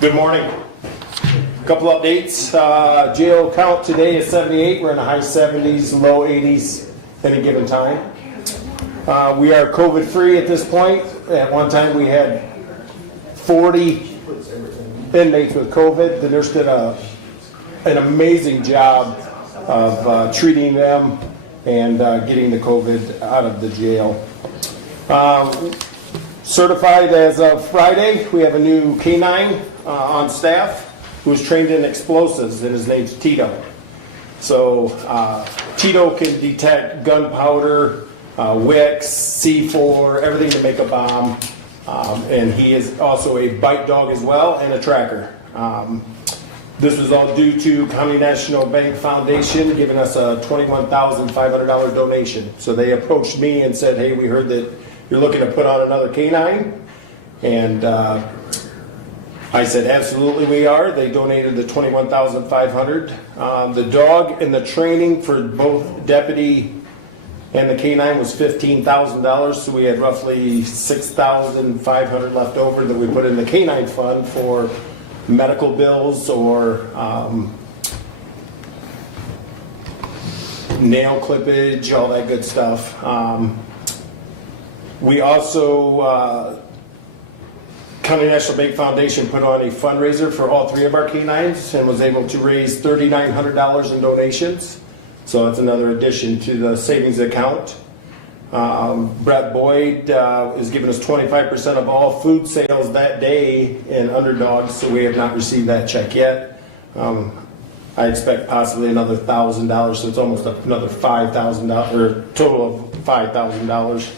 Good morning. A couple updates. Jail count today is 78. We're in the high 70s, low 80s any given time. We are COVID free at this point. At one time we had 40 inmates with COVID. The nurse did an amazing job of treating them and getting the COVID out of the jail. Certified as of Friday, we have a new canine on staff who was trained in explosives, and his name's Tito. So Tito can detect gunpowder, wicks, C4, everything to make a bomb, and he is also a bite dog as well and a tracker. This was all due to County National Bank Foundation giving us a $21,500 donation. So they approached me and said, hey, we heard that you're looking to put on another canine, and I said, absolutely we are. They donated the $21,500. The dog and the training for both deputy and the canine was $15,000, so we had roughly $6,500 left over that we put in the canine fund for medical bills or nail clippage, all that good stuff. We also, County National Bank Foundation put on a fundraiser for all three of our canines and was able to raise $3,900 in donations. So that's another addition to the savings account. Brett Boyd is giving us 25% of all food sales that day in Underdogs, so we have not received that check yet. I expect possibly another $1,000, so it's almost another $5,000, or total of $5,000.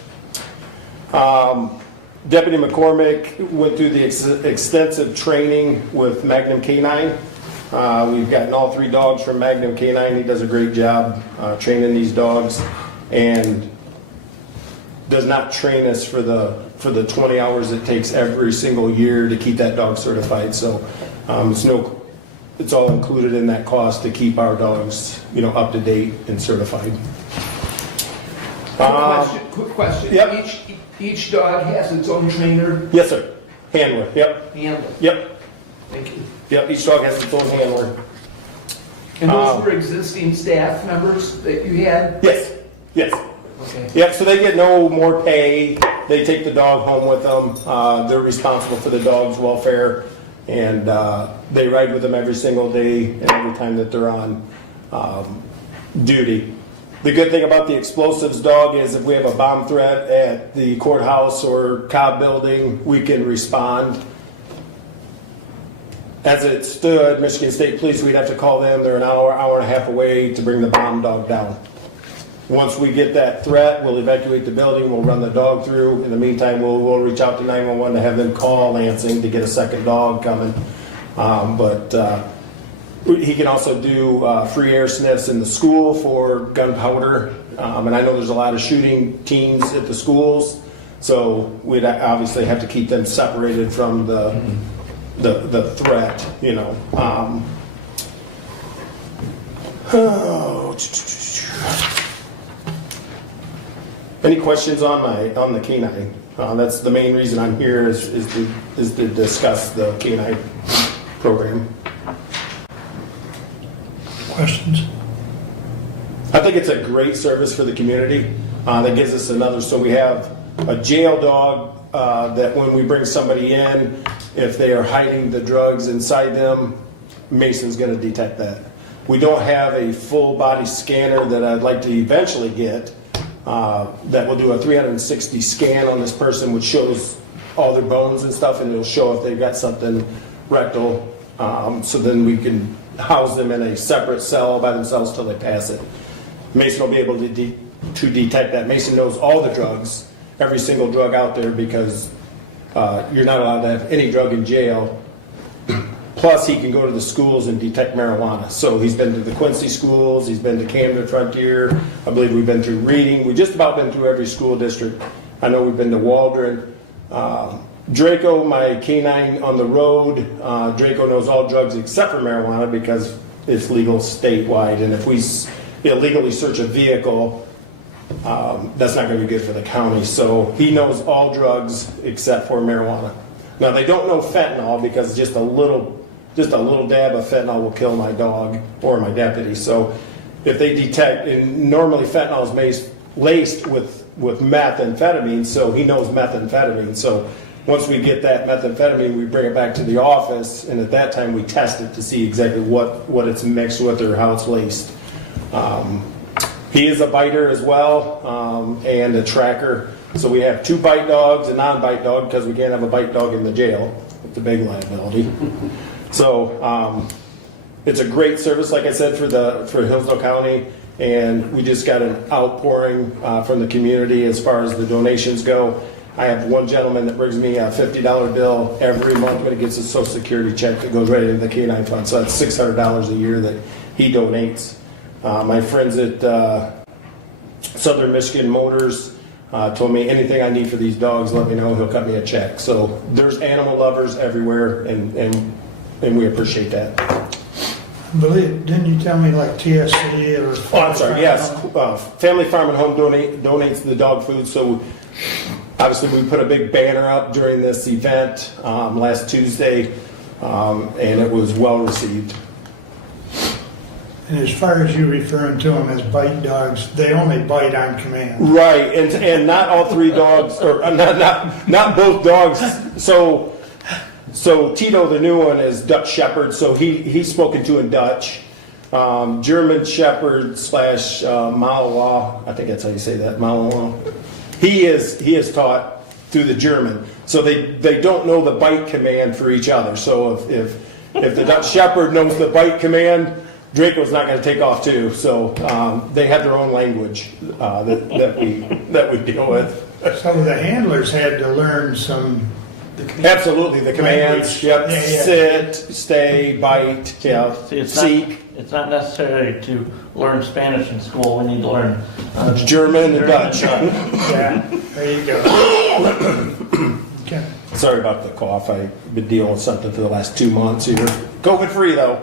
Deputy McCormick went through the extensive training with Magnum Canine. We've gotten all three dogs from Magnum Canine. He does a great job training these dogs, and does not train us for the 20 hours it takes every single year to keep that dog certified. So it's all included in that cost to keep our dogs, up to date and certified. Quick question. Yep. Each dog has its own trainer? Yes, sir. Handler. Yep. Handler. Yep. Thank you. Yep. Each dog has its own handler. And those were existing staff members that you had? Yes. Yes. Okay. Yep. So they get no more pay. They take the dog home with them. They're responsible for the dog's welfare, and they ride with them every single day and every time that they're on duty. The good thing about the explosives dog is if we have a bomb threat at the courthouse or Cobb building, we can respond. As it stood, Michigan State Police, we'd have to call them. They're an hour and a half away to bring the bomb dog down. Once we get that threat, we'll evacuate the building, we'll run the dog through. In the meantime, we'll reach out to 911 to have them call Lansing to get a second dog coming. He can also do free air sniffs in the school for gunpowder. And I know there's a lot of shooting teams at the schools, so we'd obviously have to keep them separated from the threat, Any questions on the canine? That's the main reason I'm here is to discuss the canine program. Questions? I think it's a great service for the community. That gives us another, so we have a jail dog that when we bring somebody in, if they are hiding the drugs inside them, Mason's going to detect that. We don't have a full body scanner that I'd like to eventually get that will do a 360 scan on this person, which shows all their bones and stuff, and it'll show if they've got something rectal. So then we can house them in a separate cell by themselves till they pass it. Mason will be able to detect that. Mason knows all the drugs, every single drug out there, because you're not allowed to have any drug in jail. Plus, he can go to the schools and detect marijuana. So he's been to the Quincy schools, he's been to Camden Frontier, I believe we've been through Reading. We've just about been through every school district. I know we've been to Waldron. Draco, my canine on the road, Draco knows all drugs except for marijuana because it's legal statewide. And if we illegally search a vehicle, that's not going to be good for the county. So he knows all drugs except for marijuana. Now, they don't know fentanyl because just a little dab of fentanyl will kill my dog or my deputy. So if they detect, and normally fentanyl is laced with methamphetamine, so he knows methamphetamine. So once we get that methamphetamine, we bring it back to the office, and at that time we test it to see exactly what it's mixed with or how it's laced. He is a biter as well, and a tracker. So we have 2 bite dogs, a non-bite dog, because we can't have a bite dog in the jail. It's a big liability. So it's a great service, like I said, for Hillsdale County, and we just got an outpouring from the community as far as the donations go. I have one gentleman that brings me a $50 bill every month when he gets his Social Security check that goes right into the Canine Fund. So that's $600 a year that he donates. My friends at Southern Michigan Motors told me anything I need for these dogs, let me know, he'll cut me a check. So there's animal lovers everywhere, and we appreciate that. Didn't you tell me like TSC or? Oh, I'm sorry, yes. Family Farm and Home donates the dog food. So obviously we put a big banner up during this event last Tuesday, and it was well received. And as far as you referring to them as bite dogs, they only bite on command. Right, and not all 3 dogs, or not both dogs. So Tito, the new one, is Dutch Shepherd, so he's spoken to in Dutch. German Shepherd / Malinois, I think that's how you say that, Malinois. He is taught through the German, so they don't know the bite command for each other. So if the Dutch Shepherd knows the bite command, Draco's not going to take off too. So they have their own language that we deal with. Some of the handlers had to learn some. Absolutely, the commands. Yep. Yeah. Sit, stay, bite. Yeah. Seek. It's not necessary to learn Spanish in school. We need to learn German and Dutch. Yeah, there you go. Okay. Sorry about the cough. I've been dealing with something for the last 2 months here. COVID free though.